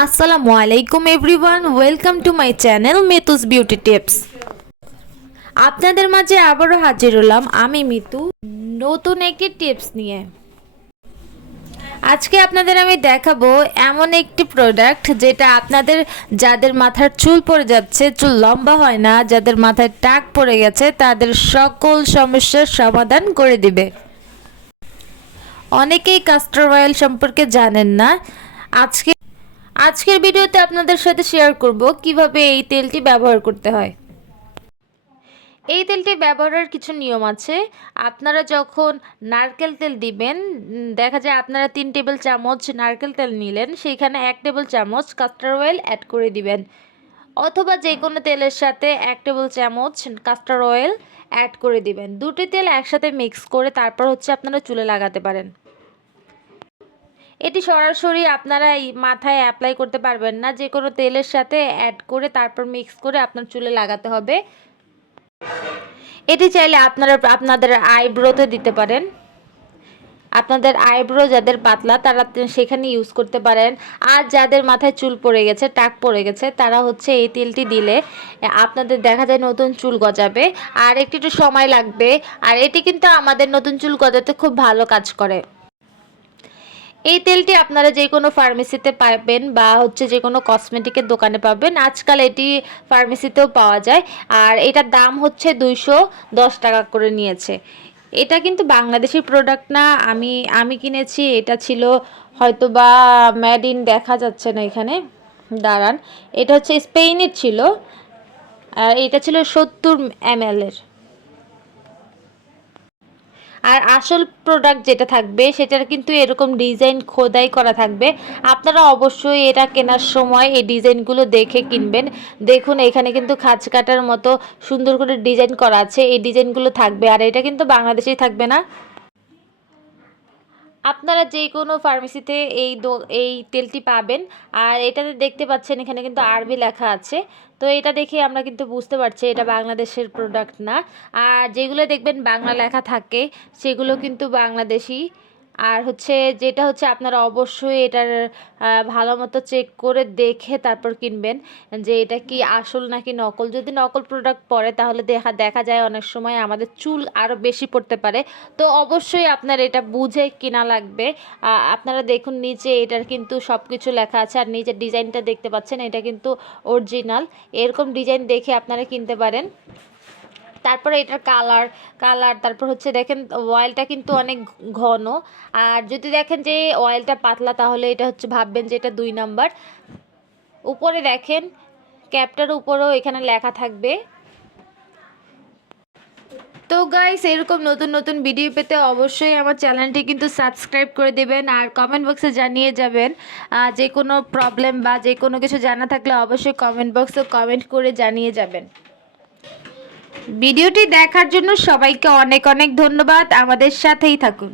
আসসালামু আলাইকুম everyone, welcome to my channel Mitu's beauty tips. আপনাদের মাঝে আবারও হাজির হলাম আমি মিতু নতুন একটি টিপস নিয়ে। আজকে আপনাদের আমি দেখাবো এমন একটি প্রোডাক্ট যেটা আপনাদের যাদের মাথার চুল পড়ে যাচ্ছে, চুল লম্বা হয় না, যাদের মাথায় টাক পড়ে গেছে তাদের সকল সমস্যার সমাধান করে দিবে। অনেকেই ক্যাস্টর অয়েল সম্পর্কে জানেন না। আজকের ভিডিওতে আপনাদের সাথে শেয়ার করব কিভাবে এই তেলটি ব্যবহার করতে হয়। এই তেলটি ব্যবহারের কিছু নিয়ম আছে। আপনারা যখন নারকেল তেল দিবেন, দেখা যায় আপনারা 3 টেবিল চামচ নারকেল তেল নিলেন, সেইখানে 1 টেবিল চামচ ক্যাস্টর অয়েল অ্যাড করে দিবেন, অথবা যে কোনো তেলের সাথে 1 টেবিল চামচ ক্যাস্টর অয়েল অ্যাড করে দিবেন। দুটি তেল একসাথে মিক্স করে তারপর আপনারা চুলে লাগাতে পারেন। এটি সরাসরি আপনারা এই মাথায় অ্যাপ্লাই করতে পারবেন না, যে কোনো তেলের সাথে অ্যাড করে তারপর মিক্স করে আপনার চুলে লাগাতে হবে। এটি চাইলে আপনারা আপনাদের আইব্রোতে দিতে পারেন। আপনাদের আইব্রো যাদের পাতলা তারা সেখানে ইউজ করতে পারেন। আর যাদের মাথায় চুল পড়ে গেছে, টাক পড়ে গেছে, তারা এই তেলটি দিলে আপনাদের দেখা যায় নতুন চুল গজাবে, আর একটু সময় লাগবে। আর এটি কিন্তু আমাদের নতুন চুল গজাতে খুব ভালো কাজ করে। এই তেলটি আপনারা যে কোনো ফার্মেসিতে পাবেন বা যে কোনো কসমেটিকের দোকানে পাবেন। আজকাল এটি ফার্মেসিতেও পাওয়া যায়, আর এটার দাম 210 টাকা করে নিয়েছে। এটা কিন্তু বাংলাদেশি প্রোডাক্ট না, আমি কিনেছি। এটা ছিল হয়তোবা মেড ইন, দেখা যাচ্ছে না এখানে, দাঁড়ান। এটা স্পেনের ছিল, আর এটা ছিল 70 ml এর। আর আসল প্রোডাক্ট যেটা থাকবে সেটার কিন্তু এরকম ডিজাইন খোদাই করা থাকবে। আপনারা অবশ্যই এটা কেনার সময় এই ডিজাইনগুলো দেখে কিনবেন। দেখুন এখানে কিন্তু খাঁজ কাটার মতো সুন্দর করে ডিজাইন করা আছে, এই ডিজাইনগুলো থাকবে। আর এটা কিন্তু বাংলাদেশেই থাকবে না। আপনারা যে কোনো ফার্মেসিতে এই তেলটি পাবেন। আর এটাতে দেখতে পাচ্ছেন এখানে কিন্তু আরবি লেখা আছে, তো এটা দেখে আমরা কিন্তু বুঝতে পারছি এটা বাংলাদেশের প্রোডাক্ট না। আর যেগুলো দেখবেন বাংলা লেখা থাকে সেগুলো কিন্তু বাংলাদেশি। আর যেটা আপনারা অবশ্যই এটার ভালো মতো চেক করে দেখে তারপর কিনবেন যে এটা কি আসল নাকি নকল। যদি নকল প্রোডাক্ট পড়ে তাহলে দেখা যায় অনেক সময় আমাদের চুল আরও বেশি পড়তে পারে। তো অবশ্যই আপনার এটা বুঝে কিনা লাগবে। আপনারা দেখুন নিচে এটার কিন্তু সব কিছু লেখা আছে, আর নিচের ডিজাইনটা দেখতে পাচ্ছেন, এটা কিন্তু অরিজিনাল। এরকম ডিজাইন দেখে আপনারা কিনতে পারেন। তারপরে এটার কালার তারপর দেখেন অয়েলটা কিন্তু অনেক ঘন। আর যদি দেখেন যে অয়েলটা পাতলা তাহলে এটা ভাববেন যে এটা 2 নাম্বার। উপরে দেখেন ক্যাপটার উপরেও এখানে লেখা থাকবে। তো গাইস, এরকম নতুন নতুন ভিডিও পেতে অবশ্যই আমার চ্যানেলটি কিন্তু সাবস্ক্রাইব করে দেবেন, আর কমেন্ট বক্সে জানিয়ে যাবেন। যে কোনো প্রবলেম বা যে কোনো কিছু জানা থাকলে অবশ্যই কমেন্ট বক্সে কমেন্ট করে জানিয়ে যাবেন। ভিডিওটি দেখার জন্য সবাইকে অনেক অনেক ধন্যবাদ। আমাদের সাথেই থাকুন।